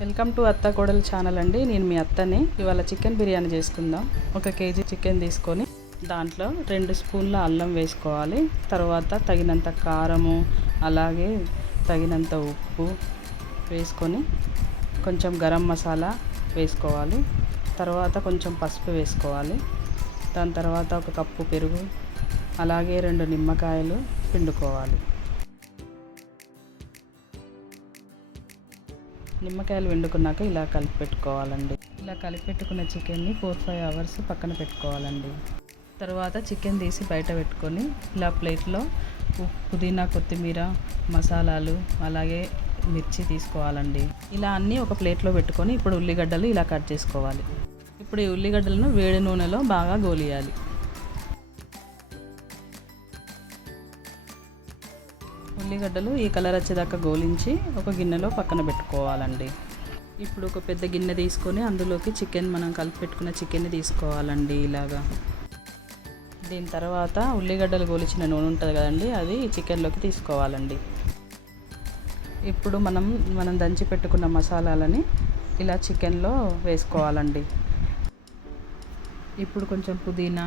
Welcome to అత్త కోడలు channel అండి. నేను మీ అత్తని. ఇవాళ చికెన్ బిర్యానీ చేసుకుందాం. 1 కేజీ చికెన్ తీసుకొని దాంట్లో 2 స్పూన్ల అల్లం వేసుకోవాలి. తర్వాత తగినంత కారము, అలాగే తగినంత ఉప్పు వేసుకొని కొంచెం గరం మసాలా వేసుకోవాలి. తర్వాత కొంచెం పసుపు వేసుకోవాలి. దాని తర్వాత 1 కప్పు పెరుగు, అలాగే 2 నిమ్మకాయలు పిండుకోవాలి. నిమ్మకాయలు పిండుకున్నాక ఇలా కలిపి పెట్టుకోవాలండి. ఇలా కలిపి పెట్టుకున్న చికెన్ని 4-5 అవర్స్ పక్కన పెట్టుకోవాలండి. తర్వాత చికెన్ తీసి బయట పెట్టుకొని ఇలా ప్లేట్లో పుదీనా, కొత్తిమీర, మసాలాలు, అలాగే మిర్చి తీసుకోవాలండి. ఇలా అన్నీ ఒక ప్లేట్లో పెట్టుకొని ఇప్పుడు ఉల్లిగడ్డలు ఇలా కట్ చేసుకోవాలి. ఇప్పుడు ఈ ఉల్లిగడ్డలను వేడి నూనెలో బాగా గోలియాలి. ఉల్లిగడ్డలు ఈ కలర్ వచ్చేదాకా గోలించి ఒక గిన్నెలో పక్కన పెట్టుకోవాలండి. ఇప్పుడు ఒక పెద్ద గిన్నె తీసుకొని అందులోకి మనం కలిపి పెట్టుకున్న చికెన్ని తీసుకోవాలండి ఇలాగా. దీని తర్వాత ఉల్లిగడ్డలు గోలిచిన నూనె ఉంటుంది కదండి, అది చికెన్లోకి తీసుకోవాలండి. ఇప్పుడు మనం దంచి పెట్టుకున్న మసాలాలని ఇలా చికెన్లో వేసుకోవాలండి. ఇప్పుడు కొంచెం పుదీనా,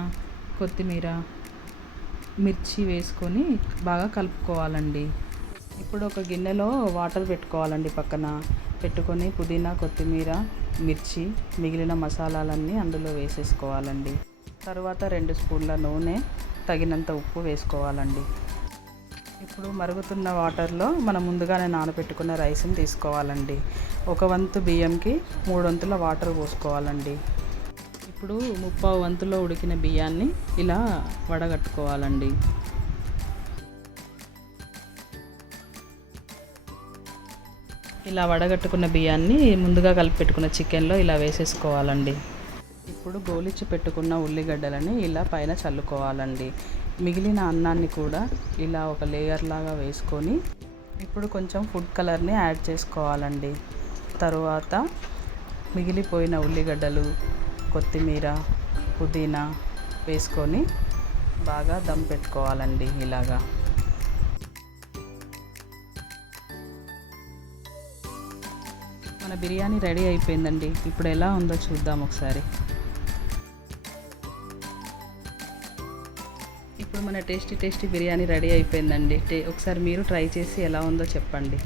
కొత్తిమీర, మిర్చి వేసుకొని బాగా కలుపుకోవాలండి. ఇప్పుడు ఒక గిన్నెలో వాటర్ పెట్టుకోవాలండి. పక్కన పెట్టుకొని పుదీనా, కొత్తిమీర, మిర్చి, మిగిలిన మసాలాలన్నీ అందులో వేసేసుకోవాలండి. తర్వాత 2 స్పూన్ల నూనె, తగినంత ఉప్పు వేసుకోవాలండి. ఇప్పుడు మరుగుతున్న వాటర్లో మనం ముందుగానే నానబెట్టుకున్న రైస్ని తీసుకోవాలండి. 1 వంతు బియ్యంకి 3 వంతుల వాటర్ పోసుకోవాలండి. ఇప్పుడు 3/4 వంతులో ఉడికిన బియ్యాన్ని ఇలా వడగట్టుకోవాలండి. ఇలా వడగట్టుకున్న బియ్యాన్ని ముందుగా కలిపి పెట్టుకున్న చికెన్లో ఇలా వేసేసుకోవాలండి. ఇప్పుడు గోలిచ్చి పెట్టుకున్న ఉల్లిగడ్డలని ఇలా పైన చల్లుకోవాలండి. మిగిలిన అన్నాన్ని కూడా ఇలా ఒక లేయర్ లాగా వేసుకొని ఇప్పుడు కొంచెం ఫుడ్ కలర్ని యాడ్ చేసుకోవాలండి. తరువాత మిగిలిపోయిన ఉల్లిగడ్డలు, కొత్తిమీర, పుదీనా వేసుకొని బాగా దమ్ పెట్టుకోవాలండి. ఇలాగా మన బిర్యానీ రెడీ అయిపోయిందండి. ఇప్పుడు ఎలా ఉందో చూద్దాం ఒకసారి. ఇప్పుడు మన టేస్టీ బిర్యానీ రెడీ అయిపోయిందండి. ఒకసారి మీరు ట్రై చేసి ఎలా ఉందో చెప్పండి.